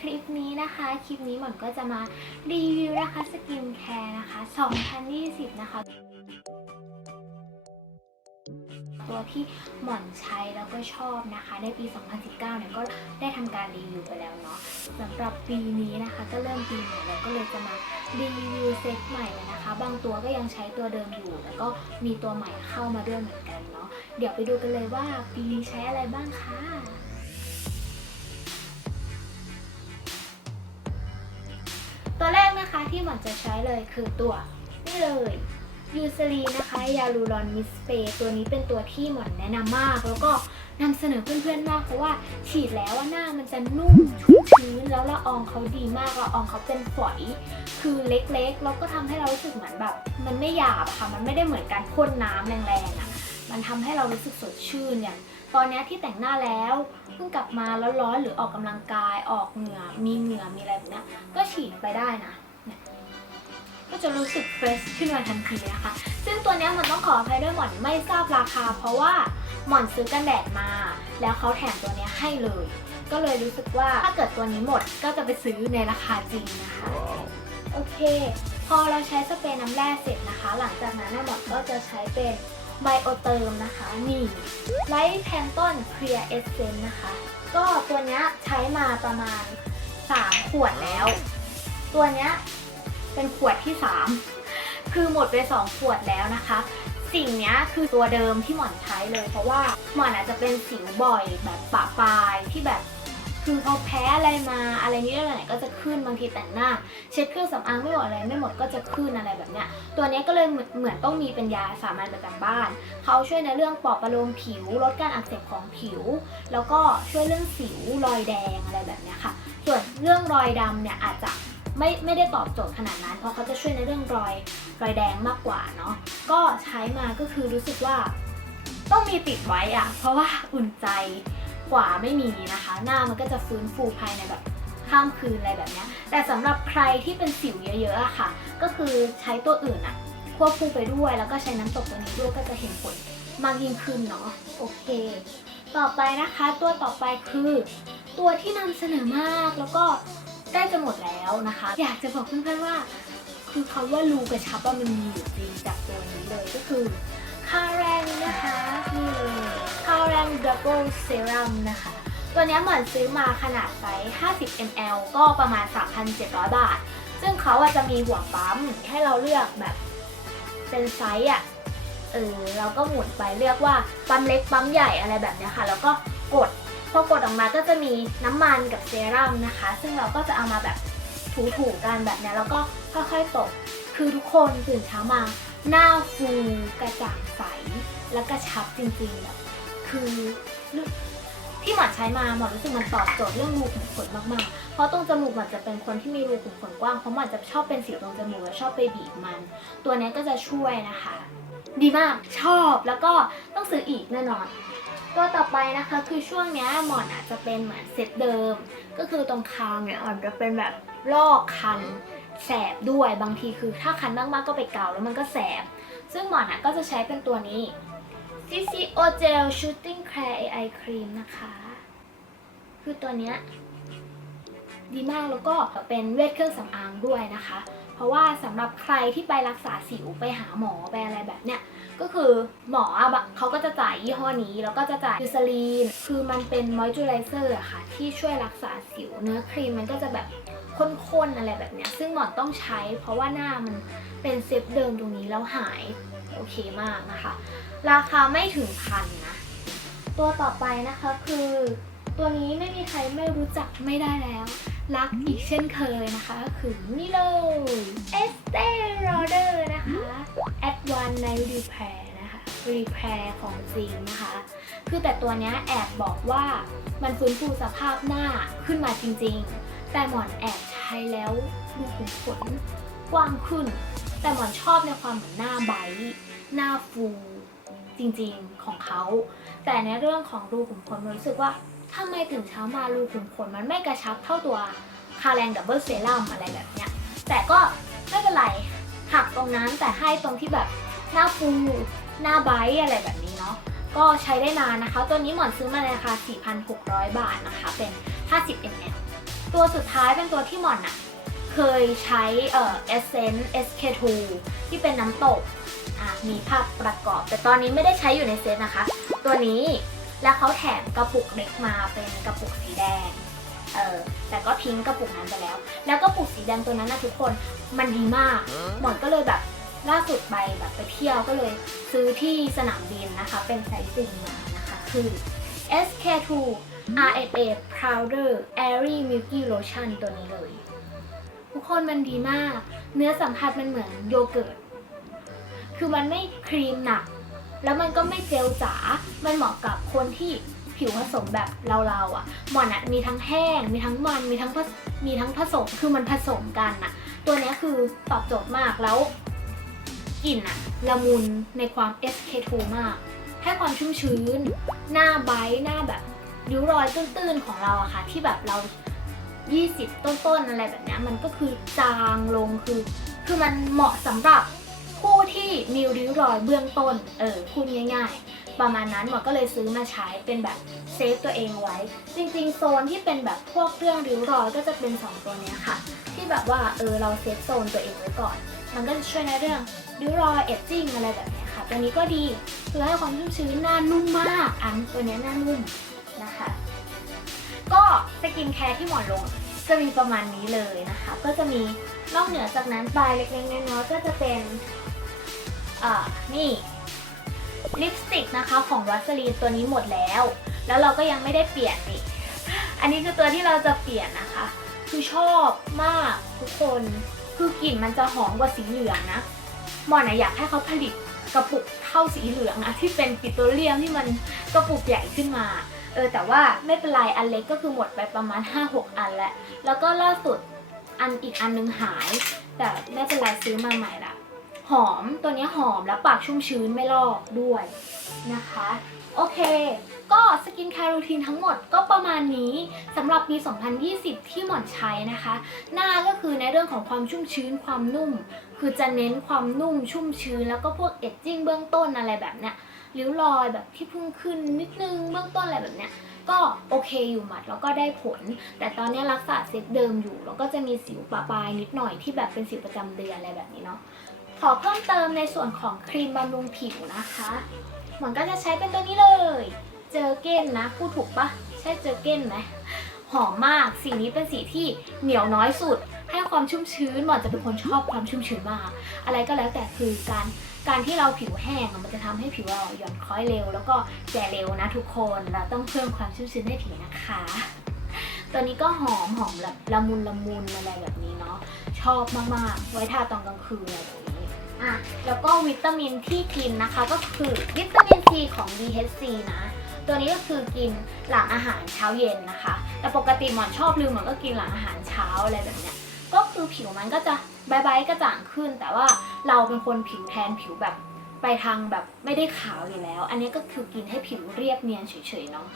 คลิปนี้นะคะ คลิปนี้หม่อนก็จะมารีวิวนะคะสกินแคร์นะคะ 2020 นะคะ ตัวที่หม่อนใช้แล้วก็ชอบนะคะ ในปี 2019 เนี่ยก็ได้ทำการรีวิวไปแล้วเนาะสำหรับปีนี้นะคะ ก็เริ่มปีใหม่แล้วก็เลยจะมารีวิวเซตใหม่เลยนะคะ บางตัวก็ยังใช้ตัวเดิมอยู่ แล้วก็มีตัวใหม่เข้ามาด้วยเหมือนกันเนาะเดี๋ยวไปดูกันเลยว่าปีนี้ใช้อะไรบ้างค่ะ นะคะที่หมอนจะใช้เลยคือตัวนี่เลยยูซลีนะคะยาลูรอนมิสเปตัวนี้เป็นตัวที่หมอนแนะนำมาก แล้วก็นำเสนอเพื่อนๆมากเพราะว่าฉีดแล้วว่าหน้ามันจะนุ่มชุ่มชื้นแล้วละอองเขาดีมากละอองเขาเป็นฝอย คือเล็กๆ แล้วก็ทำให้เรารู้สึกเหมือนแบบ มันไม่หยาบค่ะ มันไม่ได้เหมือนการพ่นน้ำแรงๆอะมันทำให้เรารู้สึกสดชื่นอย่างตอนนี้ที่แต่งหน้าแล้วเพิ่งกลับมาแล้วร้อนหรือออกกำลังกายออกเหงื่อมีเหงื่อมีอะไรแบบนี้ก็ฉีดไปได้นะ ก็จะรู้สึกเฟรชขึ้นมาทันทีนะคะ ซึ่งตัวเนี้ยมันต้องขออภัยด้วยหมอนไม่ทราบราคา เพราะว่าหมอนซื้อกันแดดมา แล้วเขาแถมตัวเนี้ยให้เลย ก็เลยรู้สึกว่าถ้าเกิดตัวนี้หมดก็จะไปซื้อในราคาจริงนะคะโอเค พอเราใช้สเปรย์น้ำแร่เสร็จนะคะ หลังจากนั้นนะหมอนก็จะใช้เป็นไบโอเติมนะคะ นี่ไลท์แพนต้นเคลียร์เอสเซนนะคะ ก็ตัวเนี้ยใช้มาประมาณ 3 ขวดแล้ว ตัวเนี้ย เป็นขวดที่ 3 คือหมดไป 2 ขวดแล้วนะคะ สิ่งนี้คือตัวเดิมที่หมอนใช้เลย เพราะว่าหมอนอาจจะเป็นสิวบ่อยแบบปะปลายที่แบบคือเขาแพ้อะไรมาอะไรนิดหน่อยก็จะขึ้นบางทีแต่งหน้า เช็ดเครื่องสำอางไม่หมดอะไรไม่หมดก็จะขึ้นอะไรแบบเนี้ยตัวนี้ก็เลยเหมือนเหมือนต้องมีเป็นยาสามัญประจำบ้านเขาช่วยในเรื่องปลอบประโลมผิว ลดการอักเสบของผิว แล้วก็ช่วยเรื่องสิวรอยแดงอะไรแบบเนี้ยค่ะ ส่วนเรื่องรอยดำเนี่ยอาจจะ ไม่ไม่ได้ตอบโจทย์ขนาดนั้น เพราะเขาจะช่วยในเรื่องรอยรอยแดงมากกว่าเนาะก็ใช้มาก็คือรู้สึกว่า ต้องมีติดไว้อะเพราะว่าอุ่นใจกว่าไม่มีนะคะ หน้ามันก็จะฟื้นฟูภายในแบบข้ามคืนอะไรแบบนี้แต่สำหรับใครที่เป็นสิวเยอะๆอะค่ะ ก็คือใช้ตัวอื่นอะควบคู่ไปด้วยแล้วก็ใช้น้ำตกตัวนี้ด้วยก็จะเห็นผลมากยิ่งขึ้นเนาะโอเค ต่อไปนะคะ ตัวต่อไปคือ ตัวที่นำเสนอมากแล้วก็ ใกล้จะหมดแล้วนะคะ อยากจะบอกเพื่อนๆว่า คือคำว่ารูกระชับว่ามันมีอยู่จริงจากตัวนี้เลยก็คือคาแรงนะคะนี่เลยคาแรงดับเบิลเซรั่มนะคะ ตัวเนี้ยเหมือนซื้อมาขนาดไซส์ 50 ml ก็ประมาณ 3,700 บาท ซึ่งเขาอะจะมีหัวปั๊มให้เราเลือกแบบเป็นไซส์อะเออเราก็หมุนไปเลือกว่าปั๊มเล็กปั๊มใหญ่อะไรแบบเนี้ยค่ะ แล้วก็กด พอกดออกมาก็จะมีน้ำมันกับเซรั่มนะคะ ซึ่งเราก็จะเอามาแบบถูๆกันแบบนี้แล้วก็ค่อยๆตกคือทุกคนตื่นเช้ามาหน้าฟูกระจ่างใส แล้วก็ชับจริงๆแบบคือที่หมอใช้มาหมอรู้สึกมันตอบโจทย์เรื่องรูขุมขนมากๆ เพราะตรงจมูกหมอจะเป็นคนที่มีรูขุมขนกว้าง เพราะหมอจะชอบเป็นสิวตรงจมูกและชอบไปบีบมัน ตัวนี้ก็จะช่วยนะคะ ดีมากชอบแล้วก็ต้องซื้ออีกแน่นอน ตัวต่อไปนะคะคือช่วงนี้หมอนอาจจะเป็นเหมือนเซตเดิม ก็คือตรงคางเนี่ยอ่อนจะเป็นแบบลอกคันแสบด้วยบางทีคือถ้าคันมากๆก็ไปเกาแล้วมันก็แสบ ซึ่งหมอนอะก็จะใช้เป็นตัวนี้ CCO Gel Shooting Clear AI Cream นะคะ คือตัวเนี้ยดีมากแล้วก็เป็นเวทเครื่องสำอางด้วยนะคะ เพราะว่าสำหรับใครที่ไปรักษาสิวไปหาหมอไปอะไรแบบเนี้ย ก็คือหมออะบเขาก็จะจ่ายยี่ห้อนี้ แล้วก็จะจ่ายยูซาลีน คือมันเป็นมอยเจอไรเซอร์ค่ะ ที่ช่วยรักษาสิว เนื้อครีมมันก็จะแบบข้นๆอะไรแบบเนี้ย ซึ่งหมอต้องใช้ เพราะว่าหน้ามันเป็นเซฟเดิมตรงนี้แล้วหายโอเคมากนะคะ ราคาไม่ถึงพันนะ ตัวต่อไปนะคะคือ ตัวนี้ไม่มีใครไม่รู้จักไม่ได้แล้ว รักอีกเช่นเคยนะคะก็คือนี่เลย Estee Lauder นะคะ Advanced Night Repair นะคะ Repair ของจริงนะคะ คือแต่ตัวเนี้ยแอบบอกว่ามันฟื้นฟูสภาพหน้าขึ้นมาจริงๆ แต่หมอนแอบใช้แล้วดูขุมขนกว้างขึ้น แต่หมอนชอบในความเหมือนหน้าไบหน้าฟูจริงๆของเขา แต่ในเรื่องของรูขุมขนมันรู้สึกว่า ทำไมถึงเช้ามารูขุมขนมันไม่กระชับเท่าตัวคาแรงดับเบิลเซรั่มอะไรแบบเนี้ย แต่ก็ไม่เป็นไรหักตรงนั้นแต่ให้ตรงที่แบบหน้าฟูหน้าไบอะไรแบบนี้เนาะก็ใช้ได้นานนะคะ ตัวนี้หมอนซื้อมาในราคา 4,600 บาทนะคะ เป็น 50 ml ตัวสุดท้ายเป็นตัวที่หมอนอะเคยใช้เอ่อ Essence SK2 ที่เป็นน้ำตกอะมีภาพประกอบ แต่ตอนนี้ไม่ได้ใช้อยู่ในเซตนะคะ ตัวนี้ แล้วเขาแถมกระปุกเล็กมาเป็นกระปุกสีแดง เออ แต่ก็ทิ้งกระปุกนั้นไปแล้ว แล้วกระปุกสีแดงตัวนั้นนะทุกคน มันดีมาก หมอนก็เลยแบบล่าสุดไปแบบไปเที่ยวก็เลยซื้อที่สนามบินนะคะ เป็นไซส์จริงมานะคะ คือ SK2 RSA Powder Airy Milky Lotion ตัวนี้เลย ทุกคนมันดีมาก เนื้อสัมผัสมันเหมือนโยเกิร์ต คือมันไม่ครีมหนัก แล้วมันก็ไม่เจลจ๋า มันเหมาะกับคนที่ผิวผสมแบบเราๆอะ หมอนอะมีทั้งแห้ง มีทั้งมัน มีทั้งผสมีทั้งผสม คือมันผสมกันอะตัวนี้คือตอบโจทย์มากแล้วกลิ่นอะละมุนในความ SK2 มาก ให้ความชุ่มชื้น หน้าไบหน้าแบบริ้วรอยตื้นๆของเราอะค่ะ ที่แบบเรา 20 ต้นๆอะไรแบบนี้มันก็คือจางลงคือ คือมันเหมาะสำหรับ ที่มีริ้วรอยเบื้องต้น เออพูดง่ายๆ ประมาณนั้นหมอก็เลยซื้อมาใช้เป็นแบบเซฟตัวเองไว้ จริงๆ โซนที่เป็นแบบพวกเรื่องริ้วรอยก็จะเป็น 2 ตัวนี้ค่ะ ที่แบบว่าเออเราเซฟโซนตัวเองไว้ก่อน มันก็จะช่วยในเรื่องริ้วรอยเอจจิ้งอะไรแบบนี้ค่ะ ตัวนี้ก็ดีคือให้ความชุ่มชื้นหน้านุ่มมากอันตัวนี้หน้านุ่มนะคะ ก็สกินแคร์ที่หมอนลงจะมีประมาณนี้เลยนะคะ ก็จะมีนอกเหนือจากนั้นปลายเล็กๆน้อยๆก็จะเป็น อ่านี่ลิปสติกนะคะของวัสลีนตัวนี้หมดแล้ว แล้วเราก็ยังไม่ได้เปลี่ยนนี่อันนี้คือตัวที่เราจะเปลี่ยนนะคะ คือชอบมากทุกคน คือกลิ่นมันจะหอมกว่าสีเหลืองนะหมอนอะอยากให้เขาผลิตกระปุกเท่าสีเหลืองอะที่เป็นปิโตรเลียมที่มันกระปุกใหญ่ขึ้นมาเออแต่ว่าไม่เป็นไรอันเล็กก็คือหมดไปประมาณ 5-6 อันแล้ว แล้วก็ล่าสุดอันอีกอันนึงหาย แต่ไม่เป็นไรซื้อมาใหม่ละ หอมตัวนี้หอมแล้วปากชุ่มชื้นไม่ลอกด้วยนะคะ โอเค ก็สกินแคร์รูทีนทั้งหมดก็ประมาณนี้สำหรับปี 2020 ที่หมอนใช้นะคะ หน้าก็คือในเรื่องของความชุ่มชื้นความนุ่ม คือจะเน้นความนุ่มชุ่มชื้น แล้วก็พวกเอจจิ้งเบื้องต้นอะไรแบบเนี้ยริ้วรอยแบบที่พิ่งขึ้นนิดนึงเบื้องต้นอะไรแบบเนี้ยก็โอเคอยู่หมัดแล้วก็ได้ผล แต่ตอนนี้รักษาเซตเดิมอยู่ แล้วก็จะมีสิวปะปลายนิดหน่อยที่แบบเป็นสิวประจำเดือนอะไรแบบนี้เนาะ ขอเพิ่มเติมในส่วนของครีมบำรุงผิวนะคะหมันก็จะใช้เป็นตัวนี้เลย เจอเก้นนะพูดถูกปะใช่เจอเก้นไหมหอมมาก สีนี้เป็นสีที่เหนียวน้อยสุด ให้ความชุ่มชื้นหมอนจะเป็นคนชอบความชุ่มชื้นมาก อะไรก็แล้วแต่คือการการที่เราผิวแห้งมันจะทำให้ผิวเราหย่อนคล้อยเร็ว แล้วก็แก่เร็วนะทุกคนเราต้องเพิ่มความชุ่มชื้นให้ผิวนะคะ ตัวนี้ก็หอมหอมแบบละมุนละมุนอะไรแบบนี้เนาะชอบมากๆ ไว้ทาตอนกลางคืนอะไรแบบนี้ อะแล้วก็วิตามินที่กินนะคะ ก็คือวิตามินซีของ DHC นะ ตัวนี้ก็คือกินหลังอาหารเช้าเย็นนะคะ แต่ปกติหมอนชอบลืมหมอนก็กินหลังอาหารเช้าอะไรแบบเนี้ยก็คือผิวมันก็จะบายบายกระจ่างขึ้น แต่ว่าเราเป็นคนผิวแทนผิวแบบไปทางแบบไม่ได้ขาวอยู่แล้ว อันนี้ก็คือกินให้ผิวเรียบเนียนเฉยๆเนาะ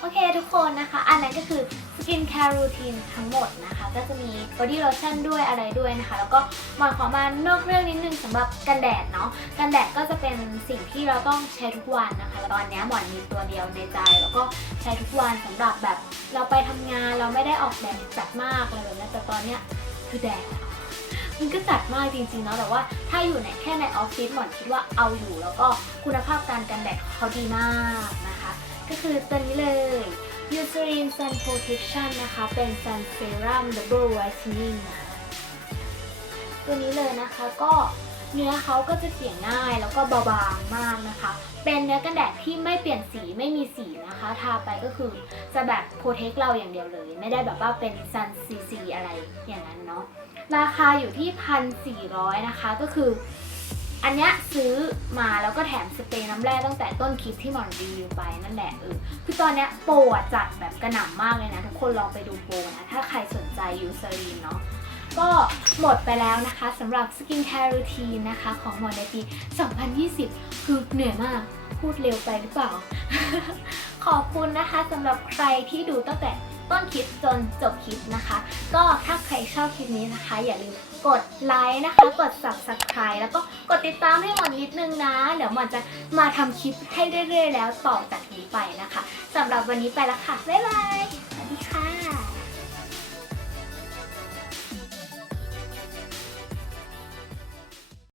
โอเคทุกคนนะคะ อันนั้นก็คือสกินแคร์รูทีนทั้งหมดนะคะ ก็จะมีบอดี้โลชั่นด้วยอะไรด้วยนะคะ แล้วก็หมอนขอมานอกเรื่องนิดนึงสำหรับกันแดดเนาะกันแดดก็จะเป็นสิ่งที่เราต้องใช้ทุกวันนะคะตอนนี้หมอนมีตัวเดียวในใจ แล้วก็ใช้ทุกวันสำหรับแบบเราไปทำงานเราไม่ได้ออกแดดจัดมากอะไรแบบนี้แต่ตอนเนี้ยคือแดดมันก็จัดมากจริงๆเนาะแต่ว่าถ้าอยู่ในแค่ในออฟฟิศหมอนคิดว่าเอาอยู่ แล้วก็คุณภาพการกันแดดเขาดีมากนะ ก็คือตัวนี้เลย Eucerin Sun Protection นะคะ เป็น Sun Serum Double Whitening นะตัวนี้เลยนะคะก็เนื้อเขาก็จะเสียง่ายแล้วก็เบาบางมากนะคะ เป็นเนื้อกันแดดที่ไม่เปลี่ยนสีไม่มีสีนะคะ ทาไปก็คือจะแบบโปรเทคเราอย่างเดียวเลย ไม่ได้แบบว่าเป็น Sun CC อะไรอย่างนั้นเนาะ ราคาอยู่ที่1,400นะคะก็คือ อันเนี้ยซื้อมาแล้วก็แถมสเปรย์น้ำแร่ตั้งแต่ต้นคลิปที่หมอนรีวิวไปนั่นแหละเออคือตอนเนี้ยโปรอะจัดแบบกระหน่ำมากเลยนะ ทุกคนลองไปดูโปรนะ ถ้าใครสนใจยูซารีนเนาะก็หมดไปแล้วนะคะสำหรับสกินแคร์รูทีนนะคะ ของหมอนในปี 2020 คือเหนื่อยมากพูดเร็วไปหรือเปล่า ขอบคุณนะคะสำหรับใครที่ดูตั้งแต่ต้นคลิปจนจบคลิปนะคะ ก็ถ้าใครชอบคลิปนี้นะคะ อย่าลืมกดไลค์นะคะ กด subscribe แล้วก็กดติดตามให้หมอนนิดนึงนะ เดี๋ยวหมอนจะมาทำคลิปให้เรื่อยๆ แล้วต่อจากนี้ไปนะคะสำหรับวันนี้ไปแล้วค่ะ บ๊ายบาย